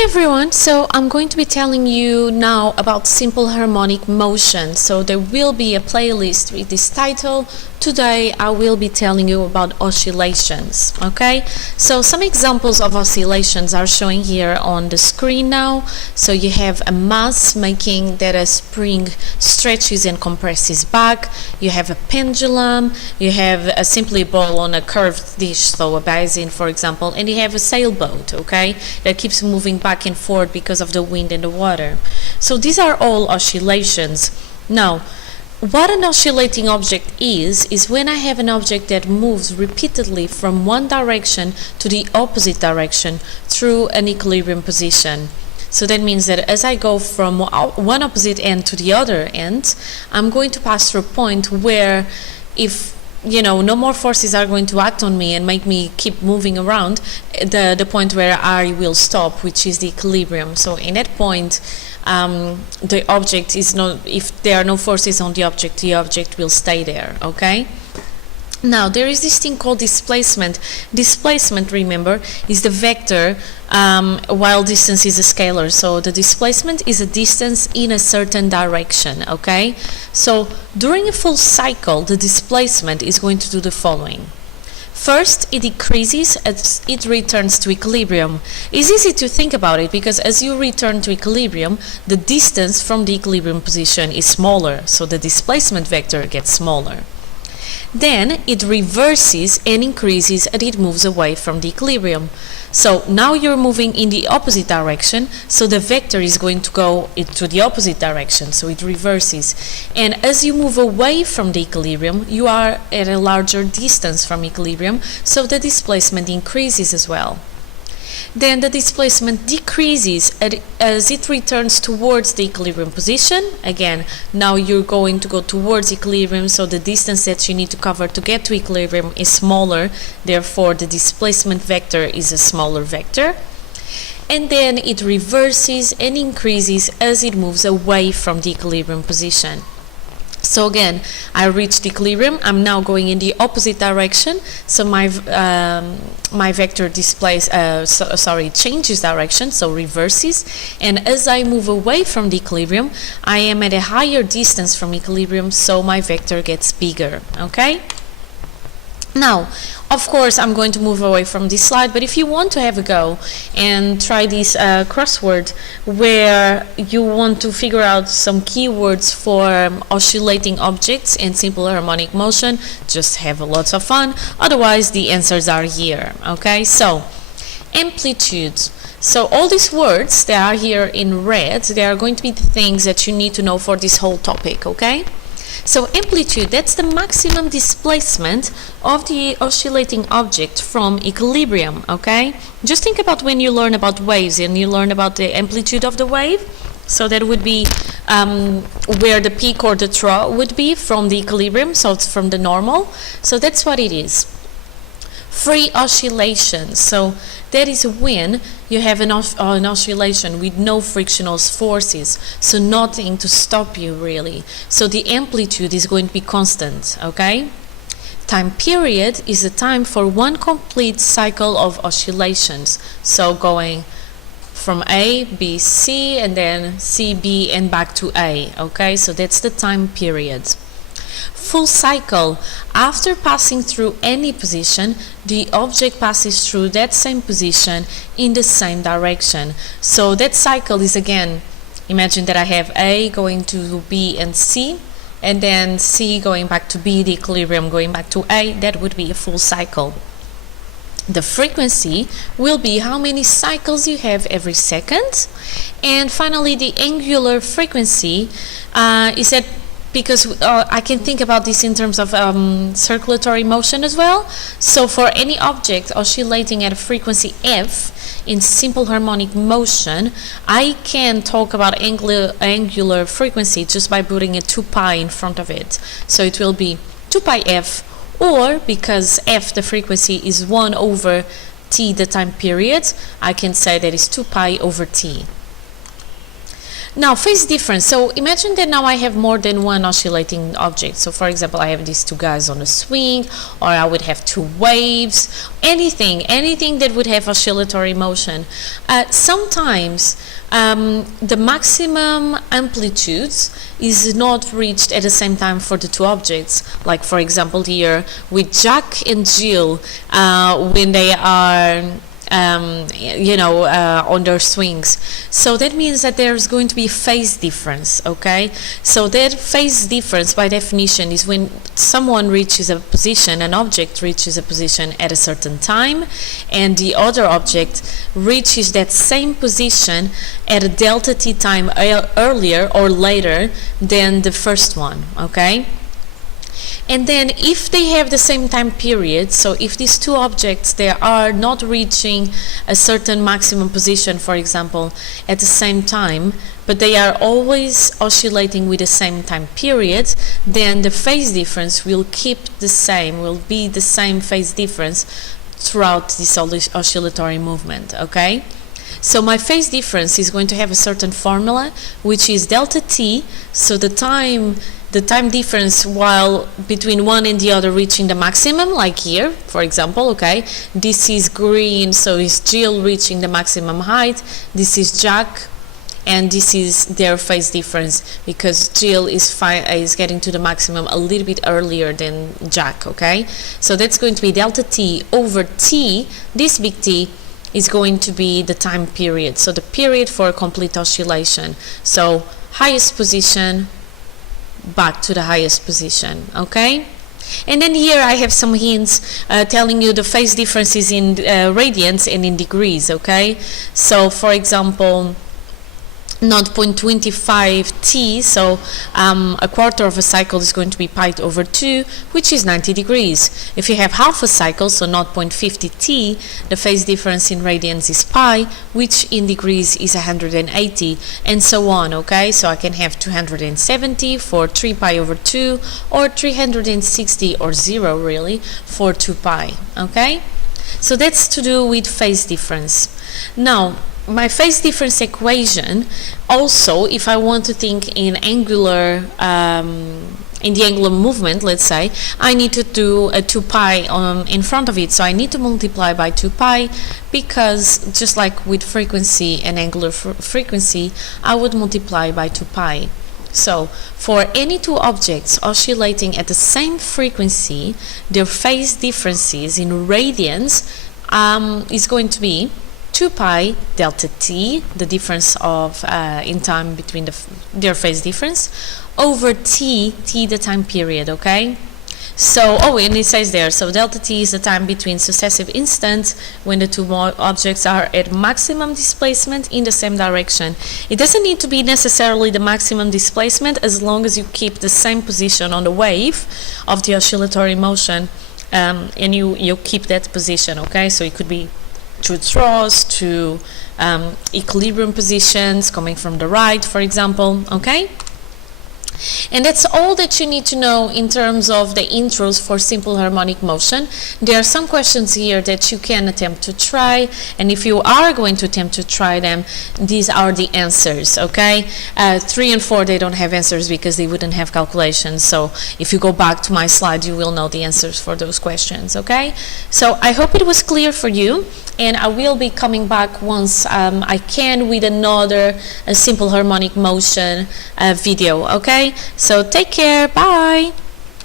Hey everyone, so I'm going to be telling you now about simple harmonic motion. So there will be a playlist with this title. Today I will be telling you about oscillations, okay? So some examples of oscillations are showing here on the screen now. So you have a mass making that a spring stretches and compresses back. You have a pendulum. You have a simply ball on a curved dish, so a basin for example, and you have a sailboat, okay, that keeps moving back and forth because of the wind and the water. So these are all oscillations. Now, what an oscillating object is when I have an object that moves repeatedly from one direction to the opposite direction through an equilibrium position. So that means that as I go from one opposite end to the other end, I'm going to pass through a point where if no more forces are going to act on me and make me keep moving around, the point where I will stop, which is the equilibrium. So in that point, the object is not, if there are no forces on the object will stay there, okay? Now, there is this thing called displacement. Displacement, remember, is the vector, while distance is a scalar. So the displacement is a distance in a certain direction, okay? So during a full cycle, the displacement is going to do the following. First, it decreases as it returns to equilibrium. It's easy to think about it because as you return to equilibrium, the distance from the equilibrium position is smaller, so the displacement vector gets smaller. Then it reverses and increases as it moves away from the equilibrium. So now you're moving in the opposite direction, so the vector is going to go into the opposite direction, so it reverses. And as you move away from the equilibrium, you are at a larger distance from equilibrium, so the displacement increases as well. Then the displacement decreases as it returns towards the equilibrium position. Again, now you're going to go towards equilibrium, so the distance that you need to cover to get to equilibrium is smaller, therefore the displacement vector is a smaller vector. And then it reverses and increases as it moves away from the equilibrium position. So again, I reached equilibrium, I'm now going in the opposite direction, so my vector changes direction, so reverses, and as I move away from the equilibrium, I am at a higher distance from equilibrium, so my vector gets bigger, okay? Now, of course, I'm going to move away from this slide, but if you want to have a go and try this crossword where you want to figure out some keywords for oscillating objects and simple harmonic motion, just have lots of fun. Otherwise, the answers are here, okay? So, amplitude. So all these words that are here in red, they are going to be the things that you need to know for this whole topic, okay? So amplitude, that's the maximum displacement of the oscillating object from equilibrium, okay? Just think about when you learn about waves and you learn about the amplitude of the wave. So that would be where the peak or the trough would be from the equilibrium, so it's from the normal. So that's what it is. Free oscillation, so that is when you have an oscillation with no frictional forces, so nothing to stop you really. So the amplitude is going to be constant, okay? Time period is the time for one complete cycle of oscillations, so going from A, B, C, and then C, B, and back to A, okay? So that's the time period. Full cycle, after passing through any position, the object passes through that same position in the same direction. So that cycle is, again, imagine that I have A going to B and C, and then C going back to B, the equilibrium going back to A. That would be a full cycle. The frequency will be how many cycles you have every second. And finally, the angular frequency is that, because I can think about this in terms of circulatory motion as well. So for any object oscillating at a frequency f in simple harmonic motion, I can talk about angular frequency just by putting a 2 pi in front of it. So it will be 2 pi f, or because f, the frequency, is 1 over t, the time period, I can say that is 2 pi over t. Now, phase difference. So imagine that now I have more than one oscillating object. So for example, I have these two guys on a swing, or I would have two waves, anything that would have oscillatory motion. Sometimes the maximum amplitudes is not reached at the same time for the two objects. Like for example here with Jack and Jill, when they are on their swings. So that means that there's going to be phase difference, okay? So that phase difference by definition is when someone reaches a position, an object reaches a position at a certain time, and the other object reaches that same position at a delta t time earlier or later than the first one, okay? And then if they have the same time period, so if these two objects, they are not reaching a certain maximum position, for example, at the same time, but they are always oscillating with the same time period, then the phase difference will keep the same, will be the same phase difference throughout this oscillatory movement, okay? So my phase difference is going to have a certain formula, which is delta t, so the time difference while between one and the other reaching the maximum, like here, for example, okay? This is green, so is Jill reaching the maximum height. This is Jack, and this is their phase difference because Jill is getting to the maximum a little bit earlier than Jack, okay? So that's going to be delta t over t. This big T is going to be the time period, so the period for a complete oscillation. So highest position back to the highest position, okay? And then here I have some hints telling you the phase differences in radians and in degrees, okay? So for example, 0.25 t, so a quarter of a cycle is going to be pi over 2, which is 90 degrees. If you have half a cycle, so 0.50 t, the phase difference in radians is pi, which in degrees is 180, and so on, okay? So I can have 270 for 3 pi over 2, or 360 or 0 really for 2 pi, okay? So that's to do with phase difference. Now, my phase difference equation, also, if I want to think in angular, in the angular movement, let's say, I need to do a 2 pi in front of it. So I need to multiply by 2 pi because just like with frequency and angular frequency, I would multiply by 2 pi. So for any two objects oscillating at the same frequency, their phase differences in radians is going to be 2 pi delta t, the difference of in time between their phase difference, over t the time period, okay? So, and it says there, so delta t is the time between successive instants when the two objects are at maximum displacement in the same direction. It doesn't need to be necessarily the maximum displacement as long as you keep the same position on the wave of the oscillatory motion, and you keep that position, okay? So it could be to throws, to equilibrium positions coming from the right, for example, okay? And that's all that you need to know in terms of the intros for simple harmonic motion. There are some questions here that you can attempt to try, and if you are going to attempt to try them, these are the answers, okay? 3 and 4, they don't have answers because they wouldn't have calculations, so if you go back to my slide, you will know the answers for those questions, okay? So I hope it was clear for you, and I will be coming back once I can with another simple harmonic motion video, okay? So take care, bye!